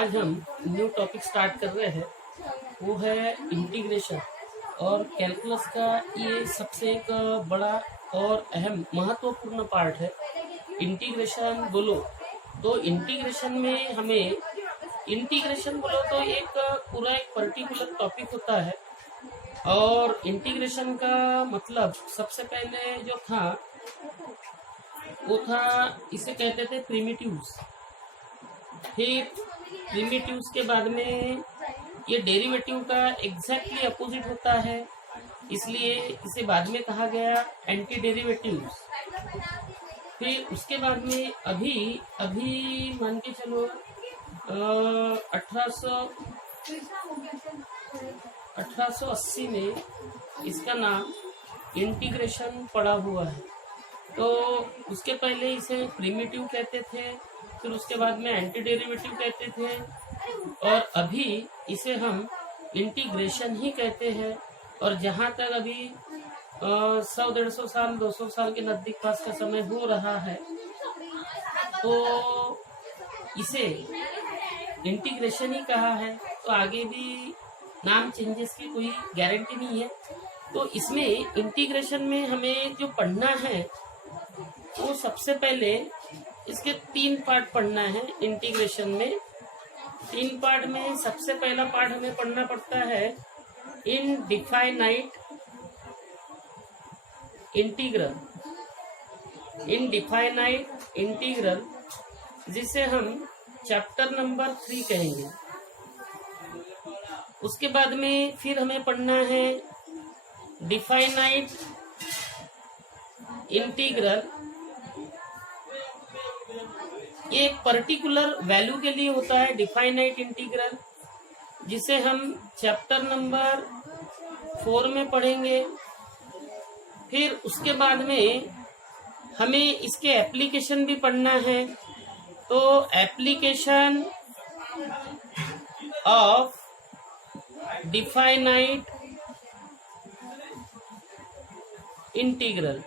आज हम new topic start कर रहे हैं, वो है इंटीग्रेशन। और कैलकुलस का ये सबसे एक बड़ा और अहम महत्वपूर्ण पार्ट है। इंटीग्रेशन बोलो तो इंटीग्रेशन में हमें इंटीग्रेशन बोलो तो एक पूरा एक पर्टिकुलर टॉपिक होता है। और इंटीग्रेशन का मतलब सबसे पहले जो था वो था, इसे कहते थे प्रिमिटिव्स। फिर प्रिमिटिव्स के बाद में ये डेरिवेटिव का एग्जैक्टली अपोजिट होता है, इसलिए इसे बाद में कहा गया एंटी डेरिवेटिव्स। फिर उसके बाद में अभी अभी मान के चलो 1880 में इसका नाम इंटीग्रेशन पड़ा हुआ है। तो उसके पहले इसे प्रिमिटिव कहते थे, फिर उसके बाद में एंटी डेरिवेटिव कहते थे, और अभी इसे हम इंटीग्रेशन ही कहते हैं। और जहाँ तक अभी 100-150 साल 200 साल के नजदीक पास का समय हो रहा है, तो इसे इंटीग्रेशन ही कहा है। तो आगे भी नाम चेंजेस की कोई गारंटी नहीं है। तो इसमें इंटीग्रेशन में हमें जो पढ़ना है वो सबसे पहले इसके 3 पार्ट पढ़ना है। इंटीग्रेशन में 3 पार्ट में सबसे पहला पार्ट हमें पढ़ना पड़ता है इनडिफाइनाइट इंटीग्रल। इनडिफाइनाइट इंटीग्रल जिसे हम चैप्टर नंबर 3 कहेंगे। उसके बाद में फिर हमें पढ़ना है डिफाइनाइट इंटीग्रल। ये एक पर्टिकुलर वैल्यू के लिए होता है डिफाइनाइट इंटीग्रल, जिसे हम चैप्टर नंबर 4 में पढ़ेंगे। फिर उसके बाद में हमें इसके एप्लीकेशन भी पढ़ना है। तो एप्लीकेशन ऑफ डिफाइनाइट इंटीग्रल।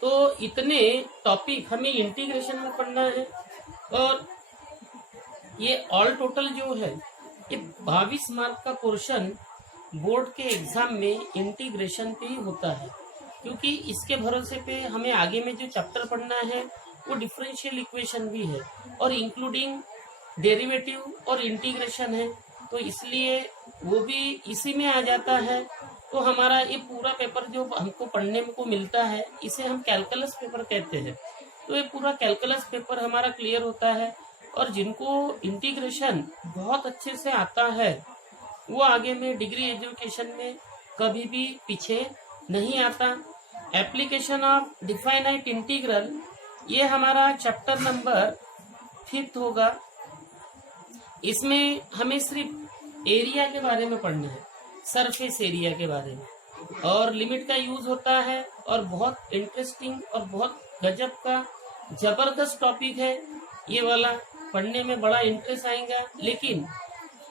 तो इतने टॉपिक हमें इंटीग्रेशन में पढ़ना है। और ये ऑल टोटल जो है ये 22 मार्क का पोर्शन बोर्ड के एग्जाम में इंटीग्रेशन पे ही होता है, क्योंकि इसके भरोसे पे हमें आगे में जो चैप्टर पढ़ना है वो डिफरेंशियल इक्वेशन भी है और इंक्लूडिंग डेरिवेटिव और इंटीग्रेशन है। तो इसलिए वो भी इसी में आ जाता है। तो हमारा ये पूरा पेपर जो हमको पढ़ने को मिलता है इसे हम कैलकुलस पेपर कहते हैं। तो ये पूरा कैलकुलस पेपर हमारा क्लियर होता है। और जिनको इंटीग्रेशन बहुत अच्छे से आता है वो आगे में डिग्री एजुकेशन में कभी भी पीछे नहीं आता। एप्लीकेशन ऑफ डिफाइनाइट इंटीग्रल ये हमारा चैप्टर नंबर 5 होगा। इसमें हमें सिर्फ एरिया के बारे में पढ़ना है, सरफेस एरिया के बारे में, और लिमिट का यूज होता है। और बहुत इंटरेस्टिंग और बहुत गजब का जबरदस्त टॉपिक है ये वाला। पढ़ने में बड़ा इंटरेस्ट आएगा, लेकिन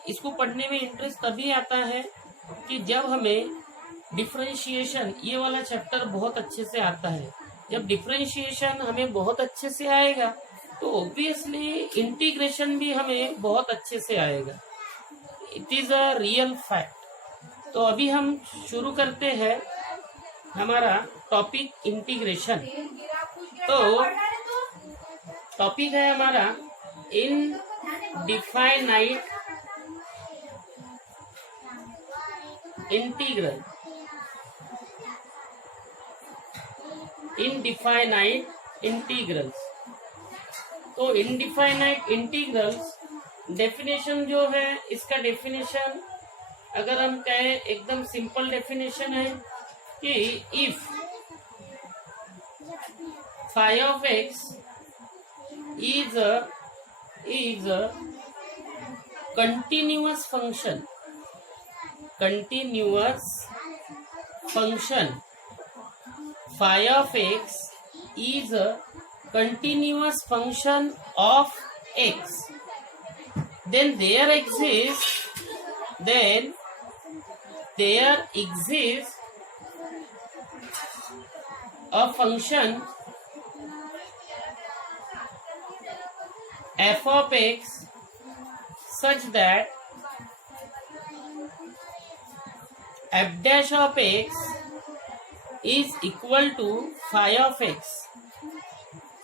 इसको पढ़ने में इंटरेस्ट तभी आता है कि जब हमें डिफरेंशिएशन ये वाला चैप्टर बहुत अच्छे से आता है। जब डिफरेंशिएशन हमें बहुत अच्छे से आएगा तो ऑब्वियसली इंटीग्रेशन भी हमें बहुत अच्छे से आएगा। It is a real fact. तो अभी हम शुरू करते हैं हमारा टॉपिक इंटीग्रेशन। तो टॉपिक है हमारा इनडिफाइनाइट इंटीग्रल। Indefinite integrals. तो इनडिफाइनाइट इंटीग्रल्स डेफिनेशन जो है, इसका डेफिनेशन अगर हम कहें एकदम सिंपल डेफिनेशन है कि if phi of x is a continuous function phi of x is a continuous function of x, then there exists a function f of x such that f dash of x is equal to phi of x.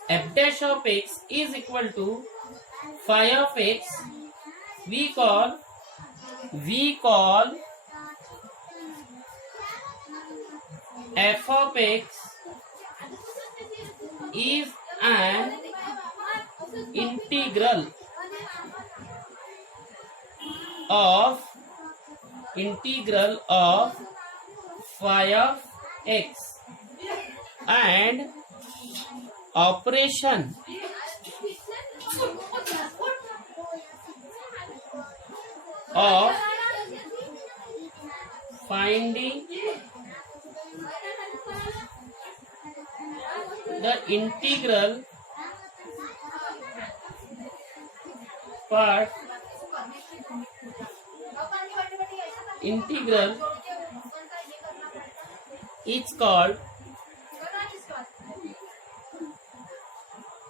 F dash of x is equal to phi of x. We call f of x is an integral of phi of x, and operation of finding the integral part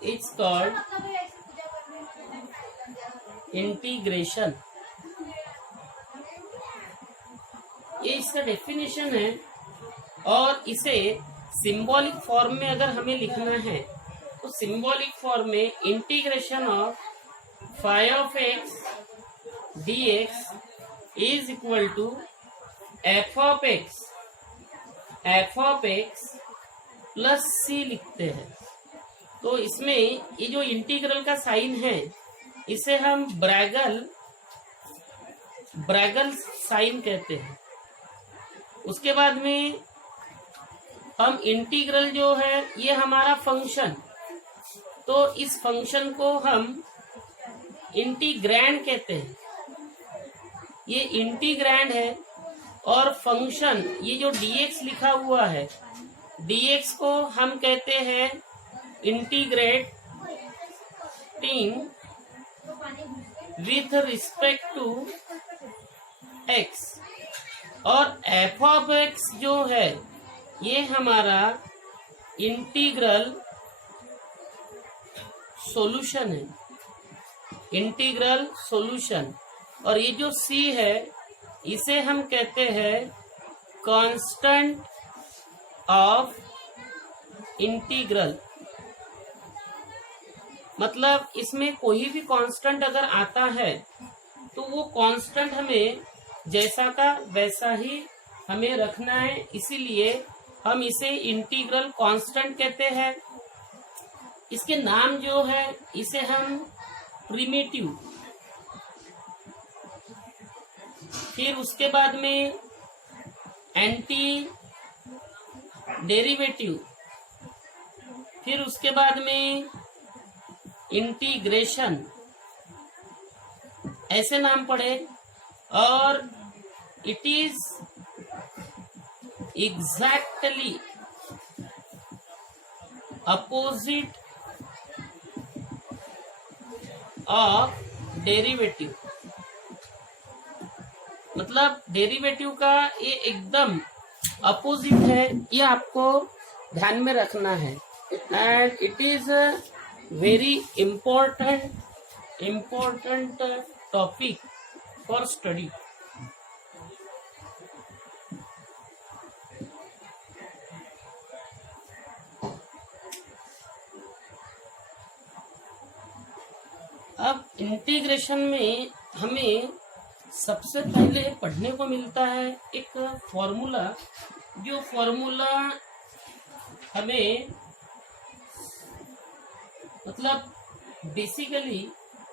is called integration. ये इसका definition है, और इसे symbolic form में अगर हमें लिखना है तो सिंबॉलिक फॉर्म में integration of phi of x dx is equal to f of x plus c लिखते हैं. तो इसमें ये जो इंटीग्रल का साइन है इसे हम ब्रैगल साइन कहते हैं. उसके बाद में हम इंटीग्रल जो है ये हमारा फंक्शन, तो इस फंक्शन को हम इंटीग्रैंड कहते हैं. ये इंटीग्रैंड है, और फंक्शन ये जो dx लिखा हुआ है dx को हम कहते हैं integrating with respect to x, और f ऑफ x जो है ये हमारा इंटीग्रल सॉल्यूशन है, इंटीग्रल सॉल्यूशन. और ये जो c है इसे हम कहते हैं कांस्टेंट ऑफ इंटीग्रल. मतलब इसमें कोई भी कांस्टेंट अगर आता है तो वो कांस्टेंट हमें जैसा का वैसा ही हमें रखना है, इसीलिए हम इसे इंटीग्रल कांस्टेंट कहते हैं. इसके नाम जो है इसे हम प्रिमिटिव, फिर उसके बाद में एंटी डेरिवेटिव, फिर उसके बाद में इंटीग्रेशन, ऐसे नाम पड़े. और it is exactly opposite of derivative. मतलब डेरिवेटिव का ये एकदम अपोजिट है, ये आपको ध्यान में रखना है. And it is very important topic for study. अब इंटीग्रेशन में हमें सबसे पहले पढ़ने को मिलता है एक फॉर्मूला, जो फॉर्मूला हमें मतलब बेसिकली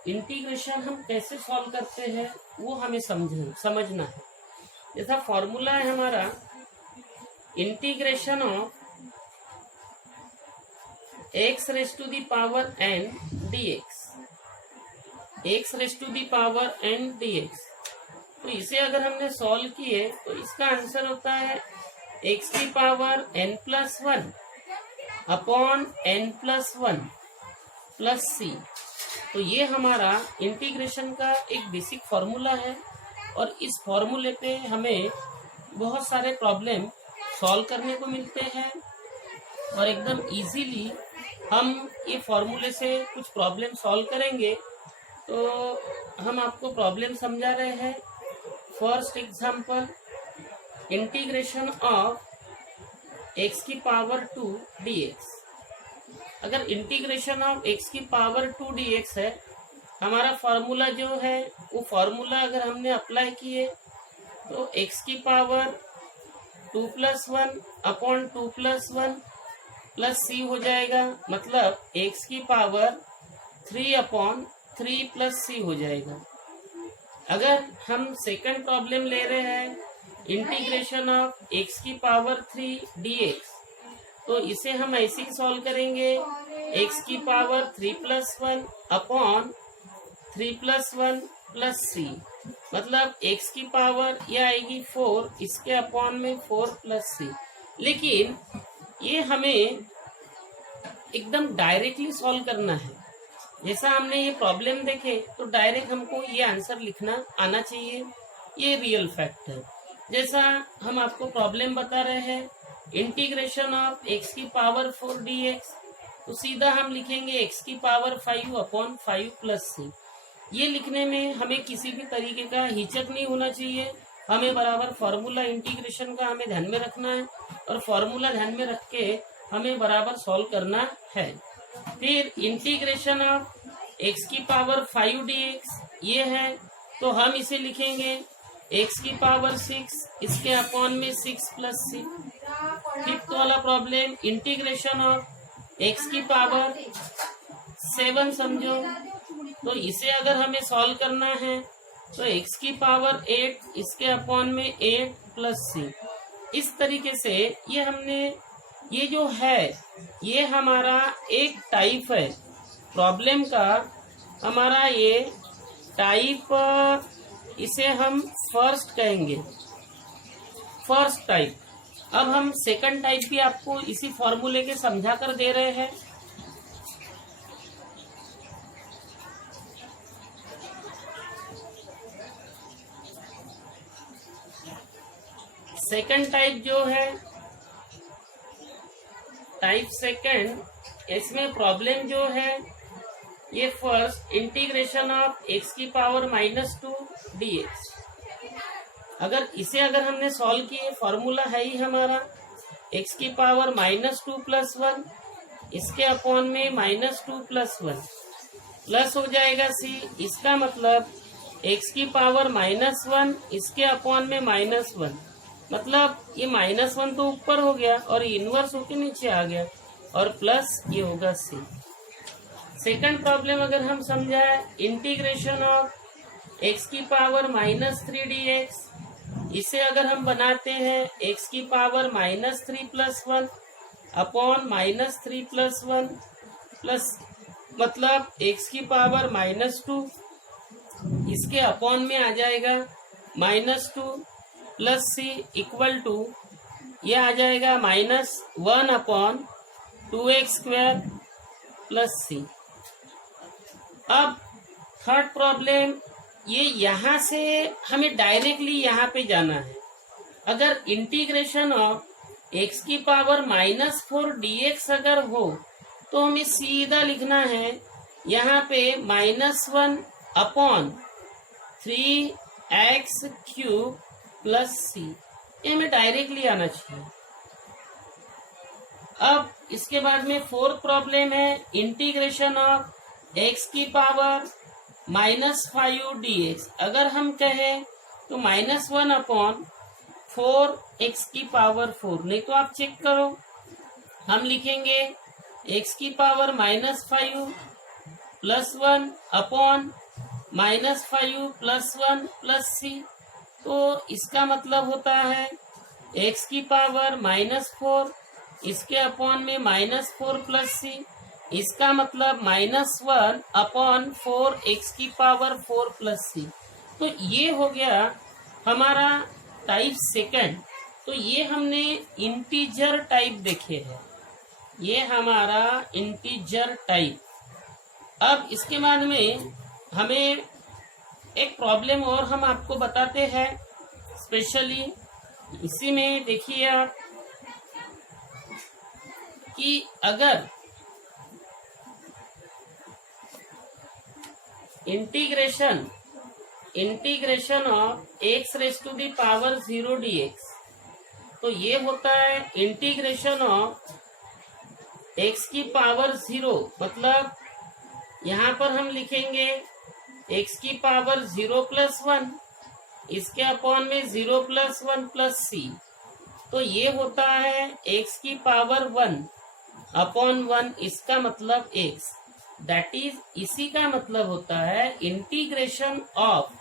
इंटीग्रेशन हम कैसे सॉल्व करते हैं वो हमें समझना है. जैसा फॉर्मूला है हमारा integration of x raise to the power n dx, x raise to the power n dx. तो इसे अगर हमने सॉल्व किए तो इसका आंसर होता है x की power n+1 upon n+1 plus c. तो ये हमारा इंटीग्रेशन का एक बेसिक फॉर्मूला है, और इस फॉर्मूले पे हमें बहुत सारे प्रॉब्लम सॉल्व करने को मिलते हैं, और एकदम इजीली हम ये फॉर्मूले से कुछ प्रॉब्लम सॉल्व करेंगे। तो हम आपको प्रॉब्लम समझा रहे हैं। First example, integration of x की पावर 2 dx। अगर इंटीग्रेशन ऑफ x की पावर 2 dx है, हमारा फॉर्मूला जो है वो फॉर्मूला अगर हमने अप्लाई किए तो x की पावर 2+1 अपॉन 2+1 प्लस c हो जाएगा, मतलब x की पावर 3 अपॉन 3 प्लस c हो जाएगा। अगर हम सेकंड प्रॉब्लम ले रहे हैं, इंटीग्रेशन ऑफ x की पावर 3 dx, तो इसे हम ऐसे ही सॉल्व करेंगे, x की पावर 3+1 अपॉन 3+1 प्लस c, मतलब x की पावर यह आएगी 4, इसके अपॉन में 4 प्लस c। लेकिन ये हमें एकदम डायरेक्टली सॉल्व करना है। जैसा हमने ये प्रॉब्लम देखे तो डायरेक्ट हमको ये आंसर लिखना आना चाहिए, ये रियल फैक्ट है। जैसा हम आपको प्रॉब्लम बता रहे हैं, इंटीग्रेशन ऑफ x की पावर 4 dx, तो सीधा हम लिखेंगे x की पावर 5 अपॉन 5 प्लस c। ये लिखने में हमें किसी भी तरीके का हिचक नहीं होना चाहिए। हमें बराबर फॉर्मूला इंटीग्रेशन का हमें ध्यान में रखना है और फॉर्मूला ध्यान में रख के हमें बराबर सॉल्व करना है। फिर इंटीग्रेशन ऑफ x की पावर 5 dx ये है, तो हम इसे लिखेंगे x की पावर 6, इसके अपॉन में 6 प्लस c। फिफ्थ वाला प्रॉब्लम, इंटीग्रेशन ऑफ x की पावर 7 समझो, तो इसे अगर हमें सॉल्व करना है तो x की पावर 8, इसके अपॉन में 8 प्लस c। इस तरीके से ये हमने, ये जो है ये हमारा एक टाइप है प्रॉब्लम का, हमारा ये टाइप, इसे हम फर्स्ट कहेंगे, फर्स्ट टाइप। अब हम सेकंड टाइप भी आपको इसी फॉर्मूले के समझा कर दे रहे हैं। सेकंड टाइप जो है, टाइप सेकंड, इसमें प्रॉब्लम जो है ये फर्स्ट, इंटीग्रेशन ऑफ x की पावर -2 dx। अगर इसे अगर हमने सॉल्व किए, फॉर्मूला है ही हमारा x की पावर -2 प्लस 1, इसके अपॉन में -2 प्लस 1 प्लस हो जाएगा c। इसका मतलब x की पावर -1, इसके अपॉन में -1, मतलब ये -1 तो ऊपर हो गया और इनवर्स होके नीचे आ गया, और प्लस ये होगा c। सेकंड प्रॉब्लम अगर हम समझाए, इंटीग्रेशन ऑफ x की पावर -3 dx, इसे अगर हम बनाते हैं x की power -3 plus 1 upon -3 plus 1 plus, मतलब x की पावर -2, इसके अपॉन में आ जाएगा -2 प्लस c इक्वल टू, ये आ जाएगा -1 अपॉन 2x² प्लस c। अब थर्ड प्रॉब्लम, ये यहाँ से हमें डायरेक्टली यहाँ पे जाना है। अगर इंटीग्रेशन ऑफ x की पावर -4 dx अगर हो तो हमें सीधा लिखना है यहाँ पे -1 अपॉन 3x³ प्लस c। ये हमें डायरेक्टली आना चाहिए। अब इसके बाद में फोर्थ प्रॉब्लम है, इंटीग्रेशन ऑफ x की पावर -5 dx। अगर हम कहें तो -1 अपॉन 4x की पावर 4, नहीं तो आप चेक करो, हम लिखेंगे x की power -5 plus 1 upon -5 plus 1 plus c। तो इसका मतलब होता है x की पावर -4, इसके अपॉन में -4 प्लस c, इसका मतलब -1 अपॉन 4x की पावर 4 प्लस c। तो ये हो गया हमारा टाइप सेकंड। तो ये हमने इंटीजर टाइप देखे हैं, ये हमारा इंटीजर टाइप। अब इसके बाद में हमें एक प्रॉब्लम और हम आपको बताते हैं स्पेशली। इसी में देखिए आप कि अगर integration of x raise to the power 0 dx। तो ये होता है इंटीग्रेशन ऑफ x की पावर 0, मतलब यहाँ पर हम लिखेंगे x की पावर 0 + 1, इसके अपॉन में 0 + 1 + c। तो ये होता है x की पावर 1 अपॉन 1, इसका मतलब x, दैट इज इसी का मतलब होता है इंटीग्रेशन ऑफ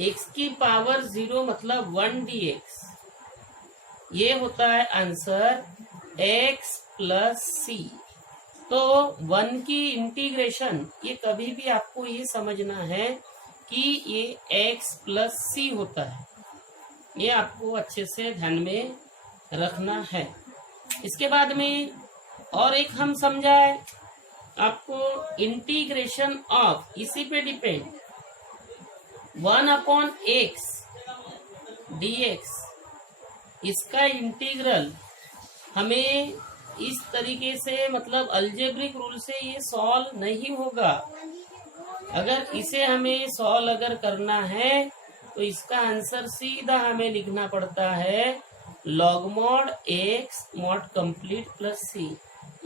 x की पावर 0 मतलब 1 dx। ये होता है आंसर x + c। तो 1 की इंटीग्रेशन, ये कभी भी आपको ये समझना है कि ये x + c होता है, ये आपको अच्छे से ध्यान में रखना है। इसके बाद में और एक हम समझाए आपको इंटीग्रेशन ऑफ, इसी पे डिपेंड 1/x dx, इसका इंटीग्रल हमें इस तरीके से, मतलब अलजेब्रिक रूल से ये सॉल्व नहीं होगा। अगर इसे हमें सॉल्व अगर करना है तो इसका आंसर सीधा हमें लिखना पड़ता है log mod x mod complete + c।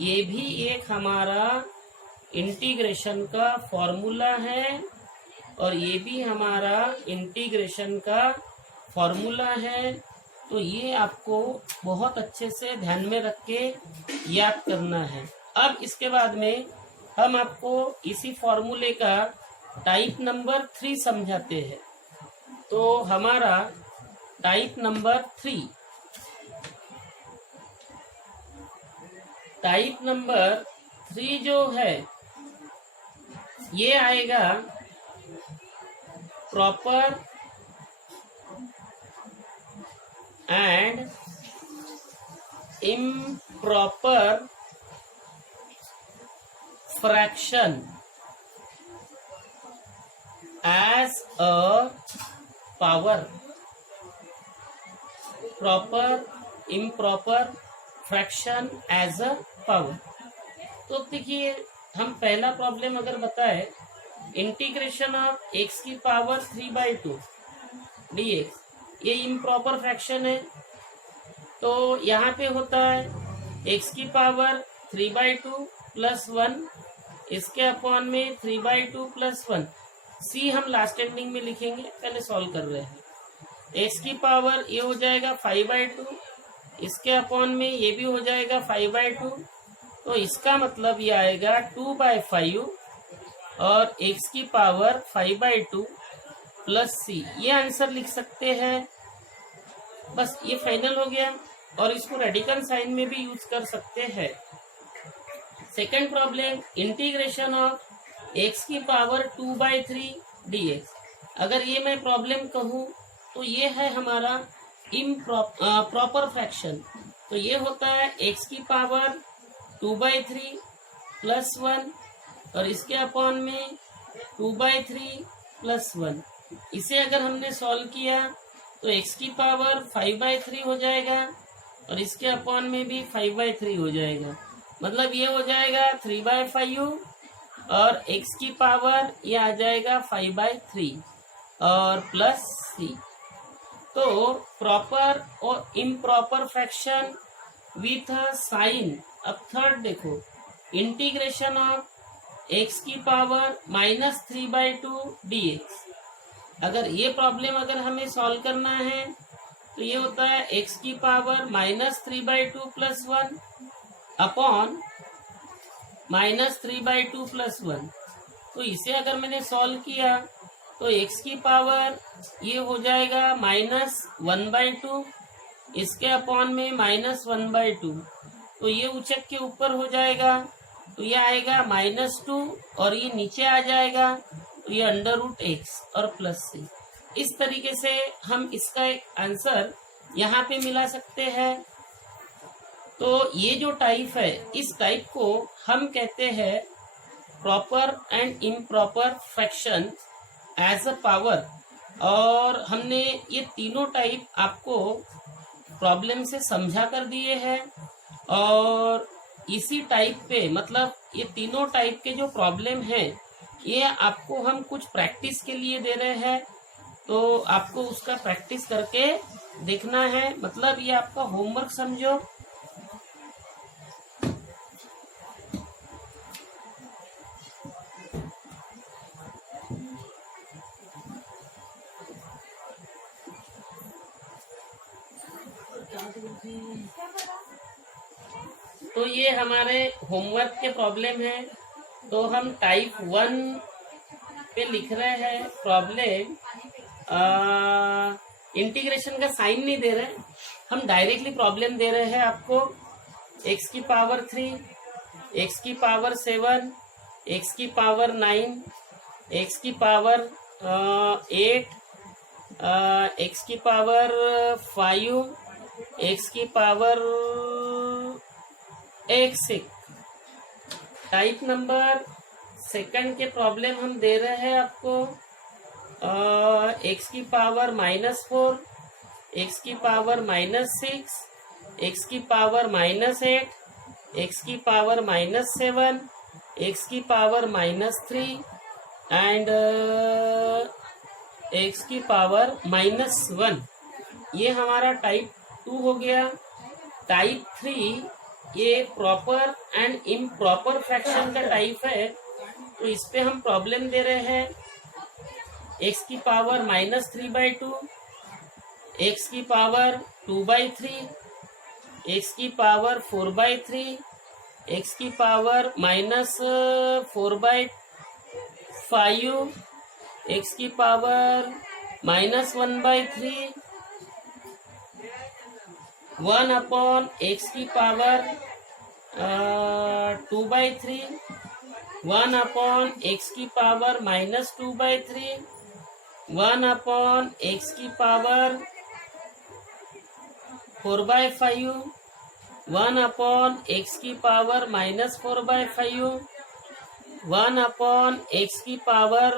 ये भी एक हमारा इंटीग्रेशन का फॉर्मूला है और ये भी हमारा इंटीग्रेशन का फॉर्मूला है। तो ये आपको बहुत अच्छे से ध्यान में रख के याद करना है। अब इसके बाद में हम आपको इसी फॉर्मूले का टाइप नंबर 3 समझाते हैं। तो हमारा टाइप नंबर 3 जो है ये आएगा proper and improper fraction as a power. Proper improper fraction as a power. तो देखिए, हम पहला प्रॉब्लम अगर बताए, इंटीग्रेशन ऑफ x की पावर 3/2 dx, ये इम्प्रॉपर फ्रैक्शन है। तो यहाँ पे होता है x की पावर 3/2 + 1, इसके अपॉन में 3/2 + 1, c हम लास्ट एंडिंग में लिखेंगे, पहले सॉल्व कर रहे हैं। x की पावर ये हो जाएगा 5/2, इसके अपॉन में ये भी हो जाएगा 5/2, तो इसका मतलब ये आएगा 2/5 और x की पावर 5/2 + c। ये आंसर लिख सकते हैं। बस ये फाइनल हो गया और इसको रेडिकल साइन में भी यूज कर सकते हैं। Second problem, integration of x की पावर 2/3 dx। अगर ये मैं प्रॉब्लम कहूँ तो ये है हमारा प्रॉपर फ्रैक्शन। तो ये होता है x की पावर 2/3 + 1 और इसके अपॉन में 2/3 + 1। इसे अगर हमने सॉल्व किया तो x की पावर 5/3 हो जाएगा और इसके अपॉन में भी 5/3 हो जाएगा, मतलब ये हो जाएगा 3/5 और x की पावर ये आ जाएगा 5/3 और प्लस c। तो प्रॉपर और इम्प्रॉपर फ्रैक्शन विथ साइन। अब थर्ड देखो, इंटीग्रेशन ऑफ x की पावर -3/2 dx। अगर ये प्रॉब्लम अगर हमें सॉल्व करना है तो ये होता है x की पावर -3/2 + 1 अपॉन -3/2 + 1। तो इसे अगर मैंने सॉल्व किया तो x की पावर ये हो जाएगा -1/2, इसके अपॉन में -1/2, तो ये उचक के ऊपर हो जाएगा, तो ये आएगा -2 और ये नीचे आ जाएगा, तो ये √x और प्लस c। इस तरीके से हम इसका एक आंसर यहाँ पे मिला सकते हैं। तो ये जो टाइप है, इस टाइप को हम कहते हैं proper and improper fraction as a power. और हमने ये तीनों टाइप आपको प्रॉब्लम से समझा कर दिए हैं और इसी टाइप पे, मतलब ये तीनों टाइप के जो प्रॉब्लम हैं ये आपको हम कुछ प्रैक्टिस के लिए दे रहे हैं, तो आपको उसका प्रैक्टिस करके देखना है, मतलब ये आपका होमवर्क समझो। तो ये हमारे होमवर्क के प्रॉब्लम है। तो हम टाइप 1 पे लिख रहे हैं प्रॉब्लम। इंटीग्रेशन का साइन नहीं दे रहे, हम डायरेक्टली प्रॉब्लम दे रहे हैं आपको। x की पावर 3, x की पावर 7, x की पावर 9, x की पावर 8, x की पावर 5, x की power x6। Type number second के प्रॉब्लम हम दे रहे हैं आपको। x की पावर -4, x की पावर -6, x की पावर -8, x की पावर -7, x की पावर -3 एंड x की पावर -1। ये हमारा टाइप 2 हो गया। टाइप 3 ये प्रॉपर एंड इम्प्रॉपर फ्रैक्शन का टाइप है, तो इस पे हम प्रॉब्लम दे रहे हैं। x की पावर -3/2, x की पावर 2/3, x की पावर 4/3, x की पावर -4/5, x की पावर -1/3, 1 अपॉन x की पावर 2/3, 1 अपॉन x की पावर -2/3, 1 अपॉन x की पावर 4/5, 1 अपॉन x की पावर -4/5, 1 अपॉन x की पावर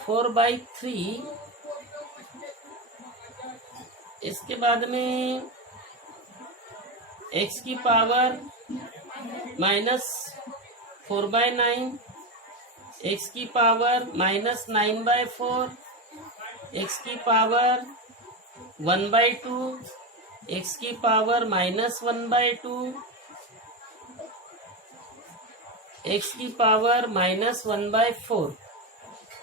4/3। इसके बाद में x की पावर -4/9, x की पावर -9/4, x की पावर 1/2, x की पावर -1/2, x की पावर -1/4।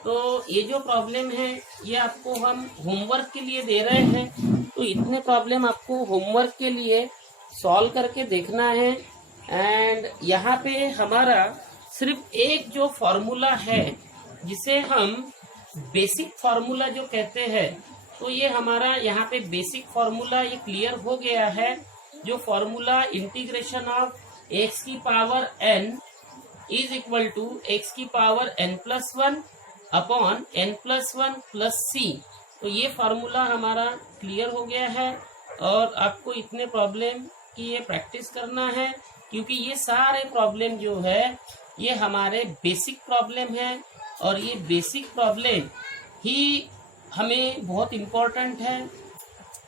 तो ये जो प्रॉब्लम है ये आपको हम होमवर्क के लिए दे रहे हैं, तो इतने प्रॉब्लम आपको होमवर्क के लिए सॉल्व करके देखना है। एंड यहाँ पे हमारा सिर्फ एक जो फॉर्मूला है जिसे हम बेसिक फॉर्मूला जो कहते हैं, तो ये हमारा यहाँ पे बेसिक फॉर्मूला ये क्लियर हो गया है। जो फॉर्मूला इंटीग्रेशन ऑफ x की power n is equal to x की power n+1 upon n+1 plus c। तो ये फार्मूला हमारा क्लियर हो गया है और आपको इतने प्रॉब्लम की ये प्रैक्टिस करना है, क्योंकि ये सारे प्रॉब्लम जो है ये हमारे बेसिक प्रॉब्लम है और ये बेसिक प्रॉब्लम ही हमें बहुत इम्पोर्टेंट है,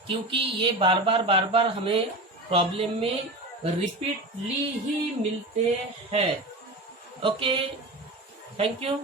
क्योंकि ये बार बार हमें प्रॉब्लम में रिपीटली ही मिलते हैं। Okay, thank you.